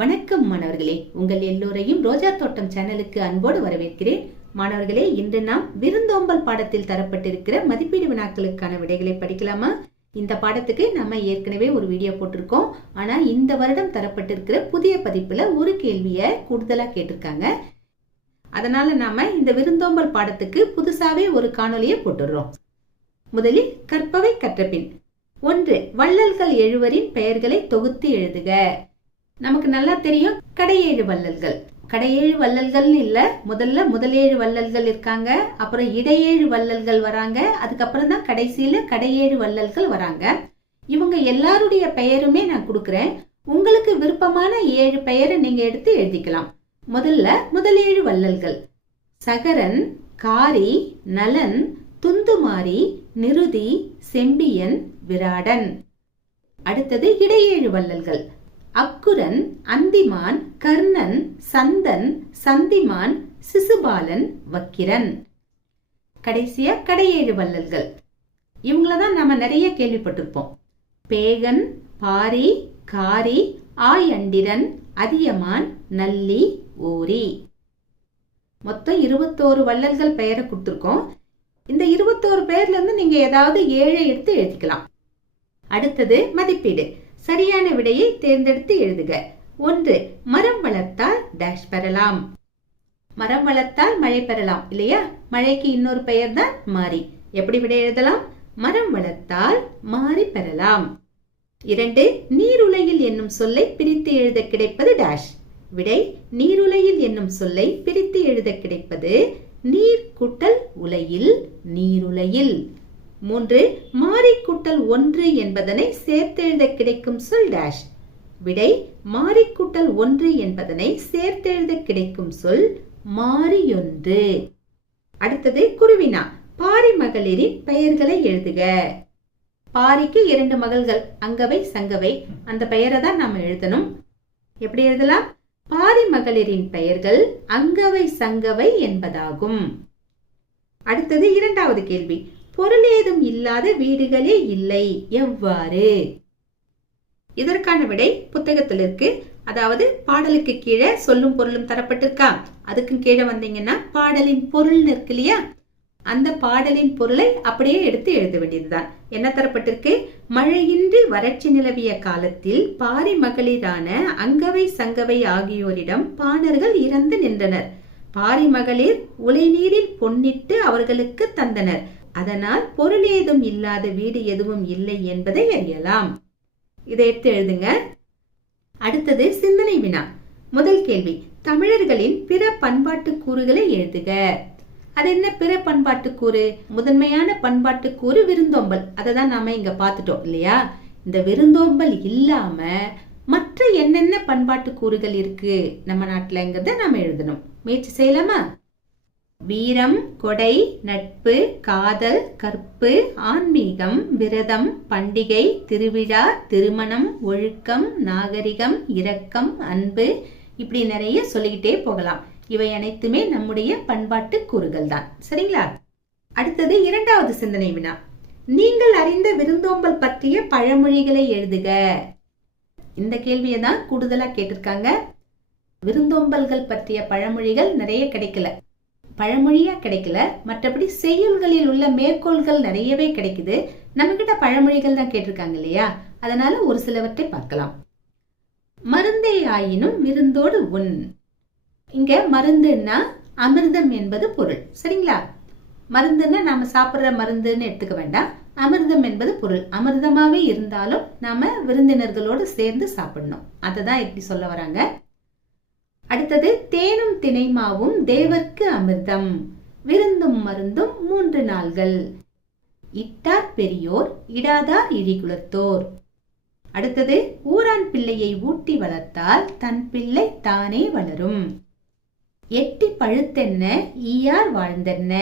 வணக்கம் மாணவர்களே. உங்கள் எல்லோரையும் ரோஜா தோட்டம் சேனலுக்கு அன்போடு வரவேற்கிறேன். மாணவர்களே இன்று நாம் விருந்தோம்பல் பாடத்தில் தரப்பட்டிருக்கிற மதிப்பீடு வினாக்களுக்கான விடைகளை படிக்கலாமா? இந்த பாடத்துக்கு நம்ம ஏற்கனவே ஒரு வீடியோ போட்டிருக்கோம். ஆனா இந்த வருடம் தரப்பட்டிருக்கிற புதிய பதிப்புல ஒரு கேள்வியை கூடுதலா கேட்டிருக்காங்க. அதனால நாம இந்த விருந்தோம்பல் பாடத்துக்கு புதுசாவே ஒரு காணொலியை போட்டுடுறோம். முதலில் கற்பவை கற்றபின். ஒன்று வள்ளல்கள் எழுவரின் பெயர்களை தொகுத்து எழுதுக. நமக்கு நல்லா தெரியும் கடையேழு வள்ளல்கள். கடையேழு வள்ளல்கள்னு இல்ல முதல்ல முதலேழு வள்ளல்கள் இருக்காங்க அப்புறம் இடையேழு வள்ளல்கள் வராங்க அதுக்கப்புறம் தான் கடைசியில கடையேழு வள்ளல்கள் வராங்க. இவங்க எல்லாருடைய பெயருமே நான் கொடுக்குறேன். உங்களுக்கு விருப்பமான ஏழு பெயரை நீங்க எடுத்து எழுதிக்கலாம். முதல்ல முதலேழு வள்ளல்கள். சகரன் காரி நலன் துந்துமாரி நிருதி செம்பியன் விராடன். அடுத்தது இடையேழு வள்ளல்கள். அக்குரன் அந்திமான் கர்ணன் சந்தன் சந்திமான் சிசுபாலன் வக்கிரன். கடைசியா கடையேழு வள்ளல்கள். இவங்கள தான் நம்ம நிறைய கேள்விப்பட்டிருப்போம். பேகன் பாரி காரி ஆயண்டிரன் அதியமான் நல்லி ஓரி. மொத்தம் இருபத்தோரு வள்ளல்கள் பெயரை கொடுத்துருக்கோம். இந்த இருபத்தோரு பெயர்ல இருந்து நீங்க ஏதாவது ஏழை எடுத்து எழுதிக்கலாம். அடுத்தது மதிப்பீடு. சரியான விடையை தேர்ந்தெடுத்து எழுதுக. ஒன்று மரம் வளர்த்தால் டேஷ் பெறலாம். மரம் வளர்த்தால் மழை பெறலாம் இல்லையா? மழைக்கு இன்னொரு பெயர் தான் மாறி. எப்படி விடை எழுதலாம்? மரம் வளர்த்தால் மாறி பெறலாம். இரண்டு நீருலையில் என்னும் சொல்லை பிரித்து எழுத கிடைப்பது டேஷ் விடை நீருலையில் என்னும் சொல்லை பிரித்து எழுத கிடைப்பது நீர் கூட்டல் உலையில் நீருலையில். மூன்று மாறிக்கூட்டல் ஒன்று என்பதனை சேர்த்தெழுத கிடைக்கும் சொல் டேஷ் விடை மாறிக்கூட்டல் ஒன்று என்பதனை சேர்த்தெழுத கிடைக்கும் சொல் மாறியொன்று அடுத்தது குருவினா பாரி மகளிரின் பெயர்களை எழுதுக. பாரிக்கு இரண்டு மகள்கள் அங்கவை சங்கவை. அந்த பெயரை தான் நாம எழுதணும். எப்படி எழுதலாம்? பாரி மகளிரின் பெயர்கள் அங்கவை சங்கவை என்பதாகும். அடுத்தது இரண்டாவது கேள்வி. பொருள் ஏதும் இல்லாத வீடுகளே இல்லை. எவ்வாறு? இதற்கான விடை புத்தகத்தில் இருக்கு. அதாவது பாடலுக்கு கீழே சொல்லும் பொருளும் தரப்பட்டிருக்கா? அதுக்கு கீழே வந்தீங்கன்னா பாடலின் பொருள் இருக்கு இல்லையா? அந்த பாடலின் பொருளை அப்படியே எடுத்து எழுத வேண்டியதுதான். என்ன தரப்பட்டிருக்கு? மழையின்றி வறட்சி நிலவிய காலத்தில் பாரி மகளிரான அங்கவை சங்கவை ஆகியோரிடம் பாணர்கள் இறந்து நின்றனர். பாரி மகளிர் உலைநீரில் பொன்னிட்டு அவர்களுக்கு தந்தனர். அதனால் பொருள் ஏதும் இல்லாத வீடு எதுவும் இல்லை என்பதை அறியலாம். இதை எடுத்து எழுதுங்க. அடுத்தது சிந்தனை வினா. முதல் கேள்வி. தமிழர்களின் பிற பண்பாட்டு கூறுகளை எழுதுக. அது என்ன பிற பண்பாட்டு கூறு? முதன்மையான பண்பாட்டு கூறு விருந்தோம்பல். அதை தான் நாம இங்க பார்த்துட்டோம் இல்லையா? இந்த விருந்தோம்பல் இல்லாம மற்ற என்னென்ன பண்பாட்டு கூறுகள் இருக்கு நம்ம நாட்டுலங்கிறத நாம எழுதணும். முயற்சி செய்யலாமா? வீரம் கொடை நட்பு காதல் கற்பு ஆன்மீகம் விரதம் பண்டிகை திருவிழா திருமணம் ஒழுக்கம் நாகரிகம் இரக்கம் அன்பு இப்படி நிறைய சொல்லிக்கிட்டே போகலாம். இவை அனைத்துமே நம்முடைய பண்பாட்டு கூறுகள் தான். சரிங்களா? அடுத்தது இரண்டாவது சிந்தனை வினா. நீங்கள் அறிந்த விருந்தோம்பல் பற்றிய பழமொழிகளை எழுதுக. இந்த கேள்வியை தான் கூடுதலா கேட்டிருக்காங்க. விருந்தோம்பல்கள் பற்றிய பழமொழிகள் நிறைய கிடைக்கல. பழமொழியா கிடைக்கல. மற்றபடி செய்யுள்களில் உள்ள மேற்கோள்கள் நிறையவே கிடைக்குது. நம்ம கிட்ட பழமொழிகள் தான் கேட்டிருக்காங்க இல்லையா? அதனால ஒரு சிலவற்றை பார்க்கலாம். மருந்தே ஆயினும் விருந்தோடு உண் இங்க மருந்துன்னா அமிர்தம் என்பது பொருள். சரிங்களா? மருந்துன்னா நாம சாப்பிடுற மருந்துன்னு எடுத்துக்க வேண்டாம். அமிர்தம் என்பது பொருள். அமிர்தமாவே இருந்தாலும் நாம விருந்தினர்களோடு சேர்ந்து சாப்பிடணும். அதை தான் எப்படி சொல்ல வராங்க. அடுத்தது தேனும் திணைமாவும் தேவர்க்கு அமிர்தம். விருந்தும் மருந்தும் மூன்று நாள்கள். இட்டார் பெரியோர் இடாதார் இழிகுலத்தோர். அடுத்தது ஊரான் பிள்ளையை ஊட்டி வளர்த்தால் தன் பிள்ளை தானே வளரும். எட்டி பழுத்தென்ன ஈயார் வாழ்ந்தென்ன.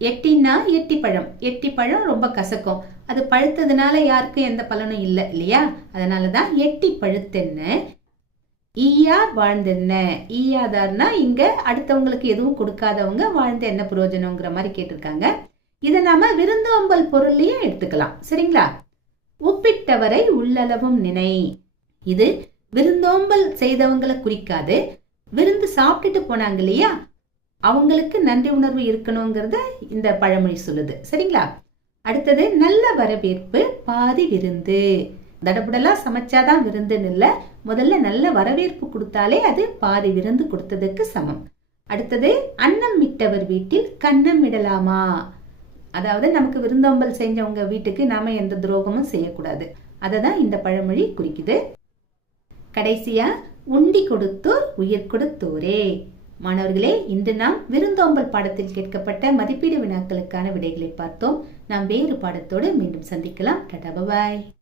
எட்டின்னா எட்டி பழம் எட்டி பழம் ரொம்ப கசக்கும். அது பழுத்ததுனால யாருக்கும் எந்த பலனும் இல்லை இல்லையா? அதனாலதான் எட்டி பழுத்தென்ன ஈயார் வாழ்ந்தென்ன? ஈயாதார்னா இங்க அடுத்தவங்களுக்கு எதுவும் கொடுக்காதவங்க வாழ்ந்த என்ன பிரயோஜனங்கிற மாதிரி கேட்டிருக்காங்க. இதை நாம விருந்தோம்பல் பொருள்லயும் எடுத்துக்கலாம். சரிங்களா? ஒப்பிட்டவரை உள்ளளவும் நினை. இது விருந்தோம்பல் செய்தவங்களை குறிக்காது. விருந்து சாப்பிட்டுட்டு போனாங்க இல்லையா? அவங்களுக்கு நன்றி உணர்வு இருக்கணுங்கிறத இந்த பழமொழி சொல்லுது. சரிங்களா? அடுத்தது நல்ல வரவேற்பு பாதி விருந்து. தடபுடலாக சமைச்சாதான் விருந்துன்னு இல்லை முதல்ல நல்ல வரவேற்பு கொடுத்தாலே அது பாதி விருந்து கொடுத்ததுக்கு சமம். அடுத்தது அன்னம் விட்டவர் வீட்டில் கண்ணம் விடலாமா? அதாவது நமக்கு விருந்தோம்பல் செஞ்சவங்க வீட்டுக்கு நாம எந்த துரோகமும் செய்யக்கூடாது. அதை தான் இந்த பழமொழி குறிக்குது. கடைசியா உண்டி கொடுத்தோர் உயிர் கொடுத்தோரே. மாணவர்களே இன்று நாம் விருந்தோம்பல் பாடத்தில் கேட்கப்பட்ட மதிப்பீடு வினாக்களுக்கான விடைகளை பார்த்தோம். நாம் வேறு பாடத்தோடு மீண்டும் சந்திக்கலாம். டடா பாய்.